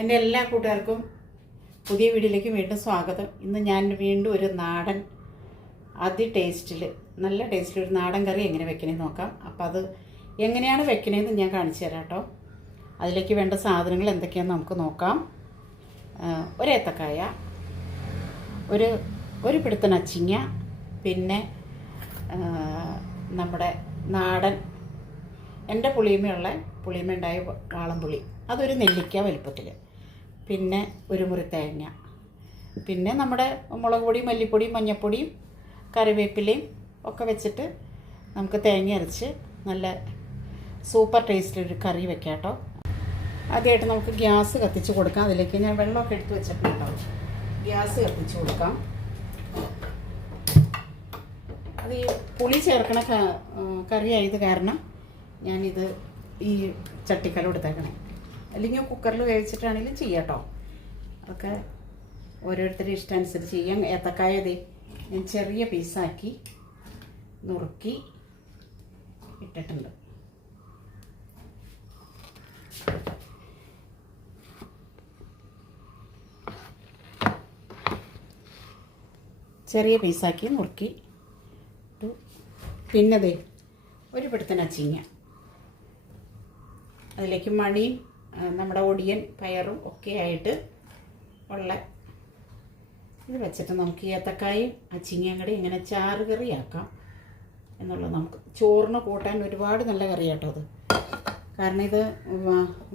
എൻ്റെ എല്ലാ കൂട്ടുകാർക്കും പുതിയ വീഡിയോയിലേക്ക് വീണ്ടും സ്വാഗതം. ഇന്ന് ഞാൻ വീണ്ടും ഒരു നാടൻ നല്ല ടേസ്റ്റിൽ ഒരു നാടൻ കറി എങ്ങനെ വെക്കണമെന്ന് നോക്കാം. അപ്പോൾ അത് എങ്ങനെയാണ് വെക്കണേന്ന് ഞാൻ കാണിച്ചു തരാം കേട്ടോ. അതിലേക്ക് വേണ്ട സാധനങ്ങൾ എന്തൊക്കെയാണെന്ന് നമുക്ക് നോക്കാം. ഒരു ഏത്തക്കായ, ഒരു പിടുത്തൻ അച്ചിങ്ങ, പിന്നെ നമ്മുടെ നാടൻ എൻ്റെ പുളിയമ ഉണ്ടായ വാളംപുളി, അതൊരു നെല്ലിക്ക വലുപ്പത്തിൽ, പിന്നെ ഒരു മുറി തേങ്ങ, പിന്നെ നമ്മുടെ മുളക് പൊടിയും മല്ലിപ്പൊടിയും മഞ്ഞൾപ്പൊടിയും കറിവേപ്പിലയും ഒക്കെ വെച്ചിട്ട് നമുക്ക് തേങ്ങ അരച്ച് നല്ല സൂപ്പർ ടേസ്റ്റിലൊരു കറി വെക്കാം കേട്ടോ. ആദ്യമായിട്ട് നമുക്ക് ഗ്യാസ് കത്തിച്ച് കൊടുക്കാം. അതിലേക്ക് ഞാൻ വെള്ളമൊക്കെ എടുത്ത് വെച്ചിട്ടുണ്ടാവും. ഗ്യാസ് കത്തിച്ച് കൊടുക്കാം. അത് ഈ പുളി ചേർക്കണ കറി ആയത് കാരണം ഞാനിത് ഈ ചട്ടിക്കലം എടുത്തേക്കണേ. അല്ലെങ്കിൽ കുക്കറിൽ വേവിച്ചിട്ടാണെങ്കിലും ചെയ്യാം കേട്ടോ. അതൊക്കെ ഓരോരുത്തരുടെ ഇഷ്ടമനുസരിച്ച് ചെയ്യാം. ഏത്തക്കായ ഞാൻ ചെറിയ പീസാക്കി നുറുക്കി ഇട്ടിട്ടുണ്ട്. ചെറിയ പീസാക്കി നുറുക്കി ഇട്ടു. പിന്നെ ഒരു പിടുത്തൻ അച്ചിങ്ങ, അതിലേക്ക് മണിയും നമ്മുടെ ഒടിയൻ പയറും ഒക്കെ ആയിട്ട് ഉള്ള ഇത് വെച്ചിട്ട് നമുക്ക് ഏത്തക്കായും അച്ചിങ്ങയും കൂടി ഇങ്ങനെ ചാറ് കറിയാക്കാം എന്നുള്ളത്. നമുക്ക് ചോറിന് കൂട്ടാൻ ഒരുപാട് നല്ല കറിയാട്ടോ അത്. കാരണം ഇത്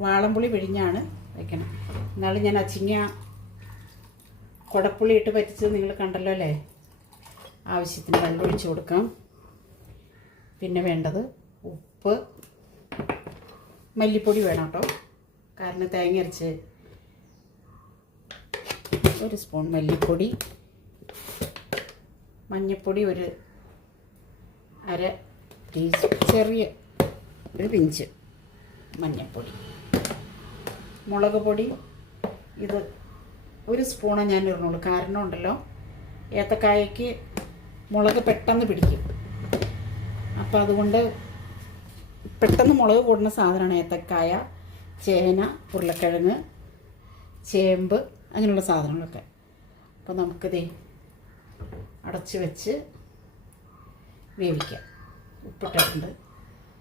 വാളംപുളി പിഴിഞ്ഞാണ് വയ്ക്കണം. എന്നാലും ഞാൻ അച്ചിങ്ങ കുടപ്പുളി ഇട്ട് പറ്റിച്ചത് നിങ്ങൾ കണ്ടല്ലോ അല്ലേ. ആവശ്യത്തിന് വെള്ളം ഒഴിച്ച് കൊടുക്കാം. പിന്നെ വേണ്ടത് ഉപ്പ്, മല്ലിപ്പൊടി വേണം കേട്ടോ. കാരണം തേങ്ങ അരച്ച് ഒരു സ്പൂൺ മല്ലിപ്പൊടി, മഞ്ഞൾപ്പൊടി ഒരു അര ടീസ്പൂൺ, ചെറിയ ഒരു പിഞ്ച് മഞ്ഞൾപ്പൊടി, മുളക് പൊടി ഇത് ഒരു സ്പൂണേ ഞാൻ ഇടുന്നുള്ളൂ. കാരണം ഉണ്ടല്ലോ ഏത്തക്കായക്ക് മുളക് പെട്ടെന്ന് പിടിക്കും. അപ്പോൾ അതുകൊണ്ട് പെട്ടെന്ന് മുളക് കൂടുന്ന സാധനമാണ് ഏത്തക്കായ, ചേന, ഉരുളക്കിഴങ്ങ്, ചേമ്പ്, അങ്ങനെയുള്ള സാധനങ്ങളൊക്കെ. അപ്പോൾ നമുക്കിത് അടച്ച് വെച്ച് വേവിക്കാം. ഉപ്പിട്ടിട്ടുണ്ട്,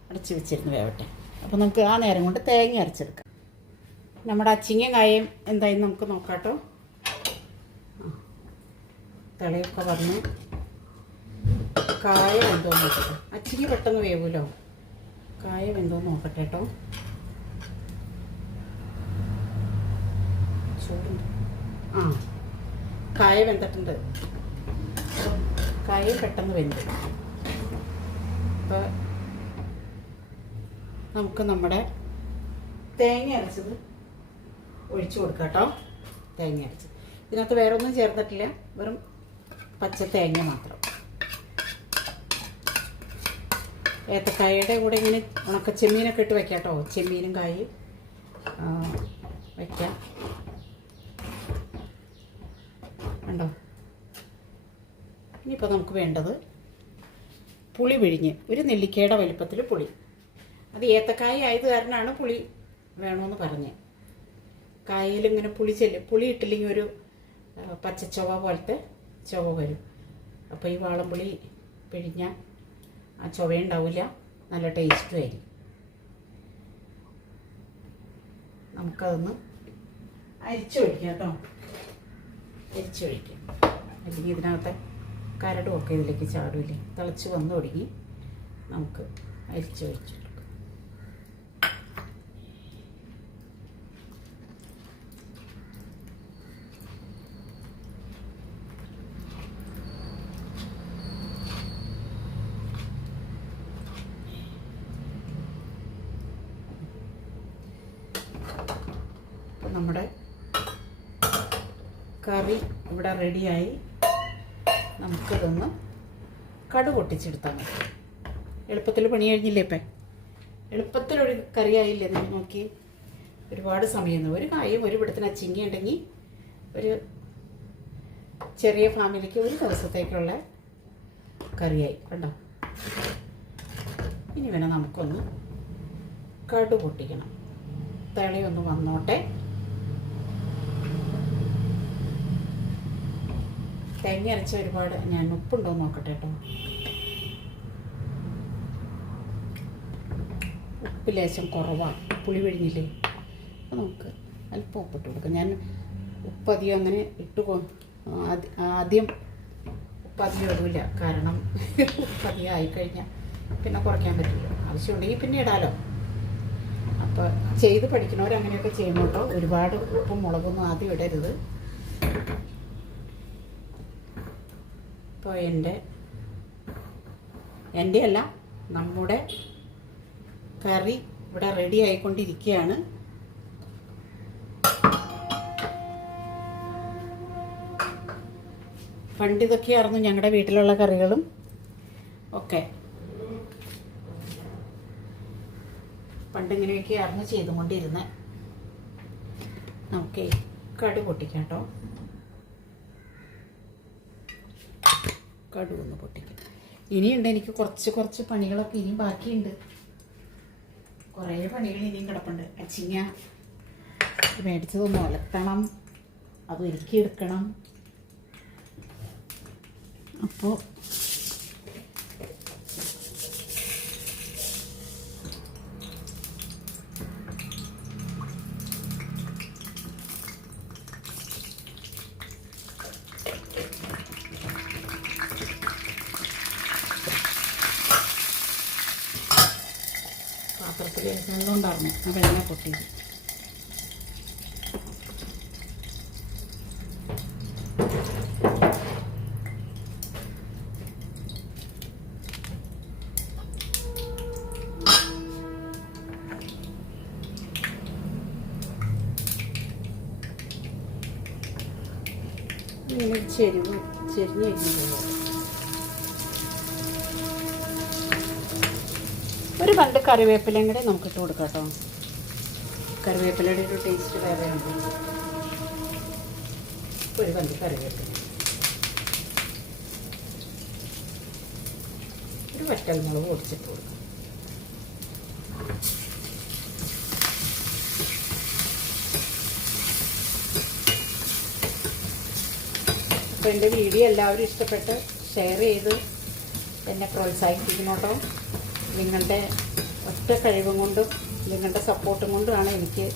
അടച്ച് വെച്ചിരുന്ന് വേവട്ടെ. അപ്പോൾ നമുക്ക് ആ നേരം കൊണ്ട് തേങ്ങ അരച്ചെടുക്കാം. നമ്മുടെ അച്ചിങ്ങ കായയും എന്തായാലും നമുക്ക് നോക്കാം കേട്ടോ. തിളയൊക്കെ വന്ന് കായ വെന്തോന്ന് നോക്കട്ടെ. അച്ചിങ്ങ പെട്ടെന്ന് വേവുമല്ലോ. കായ വെന്തോന്ന് നോക്കട്ടെ കേട്ടോ. ചൂടുണ്ട്. കായ വെന്തിട്ടുണ്ട്. കായ പെട്ടെന്ന് വെന്തു. അപ്പോൾ നമുക്ക് നമ്മുടെ തേങ്ങ അരച്ചത് ഒഴിച്ചു കൊടുക്കാം കേട്ടോ. തേങ്ങ അരച്ചത് ഇതിനകത്ത് വേറെ ഒന്നും ചേർത്തിട്ടില്ല, വെറും പച്ച തേങ്ങ മാത്രം. ഏത്തക്കായയുടെ കൂടെ ഇങ്ങനെ ഉണക്ക ചെമ്മീനൊക്കെ ഇട്ട് വെക്കാം കേട്ടോ. ചെമ്മീനും കായും വയ്ക്കാം. കണ്ടോ. ഇനിയിപ്പോൾ നമുക്ക് വേണ്ടത് പുളി പിഴിഞ്ഞ് ഒരു നെല്ലിക്കയുടെ വലുപ്പത്തിൽ പുളി. അത് ഏത്തക്കായ ആയത് കാരണമാണ് പുളി വേണമെന്ന് പറഞ്ഞ്. കായലിങ്ങനെ പുളി ഇട്ടില്ലെങ്കിൽ ഒരു പച്ചച്ചൊവ പോലത്തെ ചൊവ വരും. അപ്പോൾ ഈ വാളംപുളി പിഴിഞ്ഞാൽ ആ ചൊവയുണ്ടാവില്ല, നല്ല ടേസ്റ്റും ആയിരിക്കും. നമുക്കതൊന്ന് അരിച്ചൊഴിക്കാം കേട്ടോ. അരിച്ചൊഴിക്കാം, അല്ലെങ്കിൽ ഇതിനകത്തെ കരടുമൊക്കെ ഇതിലേക്ക് ചാടില്ലേ. തിളച്ച് വന്ന് തുടങ്ങി നമുക്ക് അരിച്ചൊഴിച്ചു. നമ്മുടെ കറി ഇവിടെ റെഡിയായി. നമുക്കിതൊന്ന് കടുക് പൊട്ടിച്ചെടുത്താൽ മതി. എളുപ്പത്തിൽ പണി കഴിഞ്ഞില്ലേ? ഇപ്പം എളുപ്പത്തിലൊരു കറിയായില്ലേ? നിങ്ങൾ നോക്കി, ഒരുപാട് സമയം. ഒരു കായും ഒരു പിടുത്തൻ അച്ചിങ്ങ ഉണ്ടെങ്കിൽ ഒരു ചെറിയ ഫാമിലിക്ക് ഒരു ദിവസത്തേക്കുള്ള കറിയായി. കണ്ടോ. ഇനി വേണം നമുക്കൊന്ന് കടുക് പൊട്ടിക്കണം. തിളയൊന്ന് വന്നോട്ടെ. തേങ്ങ അരച്ച ഒരുപാട് ഞാൻ ഉപ്പുണ്ടോ എന്ന് നോക്കട്ടെ കേട്ടോ. ഉപ്പ് ലേശം കുറവാണ്, പുളി പിഴിഞ്ഞില്ലേ. അപ്പോൾ നമുക്ക് അല്പം ഉപ്പിട്ട് കൊടുക്കാം. ഞാൻ ഉപ്പധികം അങ്ങനെ ആദ്യം ഉപ്പധികം ഇടില്ല, കാരണം ഉപ്പധികം ആയിക്കഴിഞ്ഞാൽ പിന്നെ കുറയ്ക്കാൻ പറ്റില്ല. ആവശ്യമുണ്ടെങ്കിൽ പിന്നെ ഇടാലോ. അപ്പോൾ ചെയ്ത് പഠിക്കണവരങ്ങനെയൊക്കെ ചെയ്യണം കേട്ടോ. ഒരുപാട് ഉപ്പും മുളകൊന്നും ആദ്യം ഇടരുത്. ഇപ്പോൾ എൻ്റെ അല്ല, നമ്മുടെ കറി ഇവിടെ റെഡി ആയിക്കൊണ്ടിരിക്കുകയാണ്. പണ്ട് ഇതൊക്കെയായിരുന്നു ഞങ്ങളുടെ വീട്ടിലുള്ള കറികളും ഒക്കെ. പണ്ടിങ്ങനെയൊക്കെയായിരുന്നു ചെയ്തുകൊണ്ടിരുന്നത്. നമുക്ക് കടു പൊട്ടിക്കാം കേട്ടോ. കടു ഒന്ന് പൊട്ടിക്കാം. ഇനിയുണ്ട് എനിക്ക് കുറച്ച് പണികളൊക്കെ ഇനിയും ബാക്കിയുണ്ട്. കുറേ പണികൾ ഇനിയും കിടപ്പുണ്ട്. അച്ചിങ്ങ മേടിച്ചതൊന്ന് ഉലത്തണം, അത് ഒരുക്കിയെടുക്കണം. അപ്പോൾ പാത്രത്തിൽ വെള്ളമുണ്ടായിരുന്നു, ആ വെള്ളം പൊട്ടിയത്. ഇങ്ങനെ ചെരിഞ്ഞിരിക്കുന്നത് ഒരു പണ്ട് കറിവേപ്പിലയും കൂടെ നമുക്ക് ഇട്ട് കൊടുക്കാം കേട്ടോ. കറിവേപ്പിലയുടെ ഒരു ടേസ്റ്റ് വേറെ ഉണ്ട്. ഒരു പണ്ട് കറിവേപ്പില, ഒരു വറ്റൽമുളക് പൊടിച്ചിട്ട് കൊടുക്കാം. അപ്പോൾ എൻ്റെ വീഡിയോ എല്ലാവരും ഇഷ്ടപ്പെട്ട് ഷെയർ ചെയ്ത് എന്നെ പ്രോത്സാഹിപ്പിക്കണം കേട്ടോ. നിങ്ങളുടെ ഒറ്റ കഴിവും കൊണ്ടും നിങ്ങളുടെ സപ്പോർട്ടും കൊണ്ടുമാണ് എനിക്ക്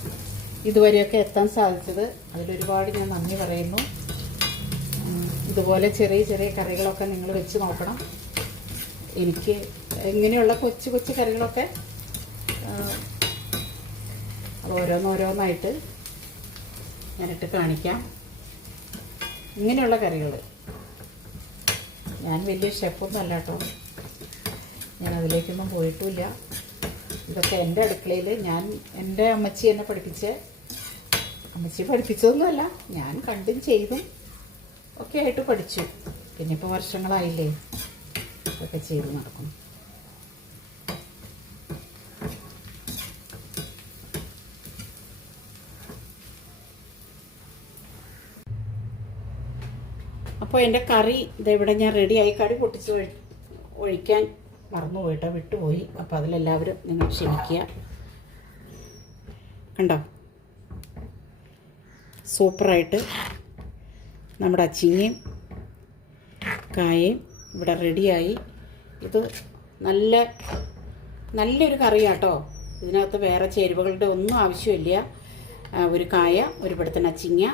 ഇതുവരെയൊക്കെ എത്താൻ സാധിച്ചത്. അതിലൊരുപാട് ഞാൻ നന്ദി പറയുന്നു. ഇതുപോലെ ചെറിയ കറികളൊക്കെ നിങ്ങൾ വെച്ച് നോക്കണം. എനിക്ക് ഇങ്ങനെയുള്ള കൊച്ചു കറികളൊക്കെ ഓരോന്നോരോന്നായിട്ട് ഞാനിട്ട് കാണിക്കാം. ഇങ്ങനെയുള്ള കറികൾ ഞാൻ വലിയ ഷെഫൊന്നും അല്ല കേട്ടോ. ഞാൻ അതിലേക്കൊന്നും പോയിട്ടുമില്ല. ഇതൊക്കെ എൻ്റെ അടുക്കളയിൽ എൻ്റെ അമ്മച്ചി എന്നെ അമ്മച്ചി പഠിപ്പിച്ചതൊന്നുമല്ല, ഞാൻ കണ്ടും ചെയ്തും ഒക്കെ ആയിട്ട് പഠിച്ചു. പിന്നെ ഇപ്പോൾ വർഷങ്ങളായില്ലേ ഇതൊക്കെ ചെയ്ത് നടക്കും. അപ്പോൾ എൻ്റെ കറി ഇതെവിടെ ഞാൻ റെഡിയായി. കറി പൊട്ടിച്ച് ഒഴിക്കാൻ മറന്നു പോയിട്ടോ, വിട്ടുപോയി. അപ്പോൾ അതിലെല്ലാവരും നിങ്ങൾ ക്ഷമിക്കുക. കണ്ടോ, സൂപ്പറായിട്ട് നമ്മുടെ അച്ചിങ്ങയും കായയും ഇവിടെ റെഡിയായി. ഇത് നല്ലൊരു കറിയാട്ടോ. ഇതിനകത്ത് വേറെ ചേരുവകളുടെ ഒന്നും ആവശ്യമില്ല. ഒരു കായ, ഒരു പിടുത്തൻ അച്ചിങ്ങ,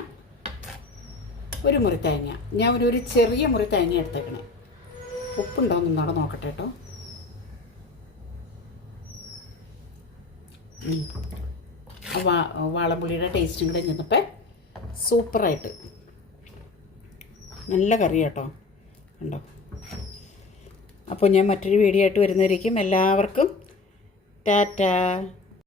ഒരു മുറി തേങ്ങ. ഞാൻ ഒരു ചെറിയ മുറി തേങ്ങ എടുത്തേക്കണേ. ഉപ്പുണ്ടോയെന്ന് ഒന്നോടെ നോക്കട്ടെ കേട്ടോ. വാളംപുളിയുടെ ടേസ്റ്റും കൂടെ ചെന്നപ്പോൾ സൂപ്പറായിട്ട് നല്ല കറി കേട്ടോ. കണ്ടോ. അപ്പോൾ ഞാൻ മറ്റൊരു വീഡിയോ ആയിട്ട് വരുന്നതായിരിക്കും. എല്ലാവർക്കും ടാറ്റാ.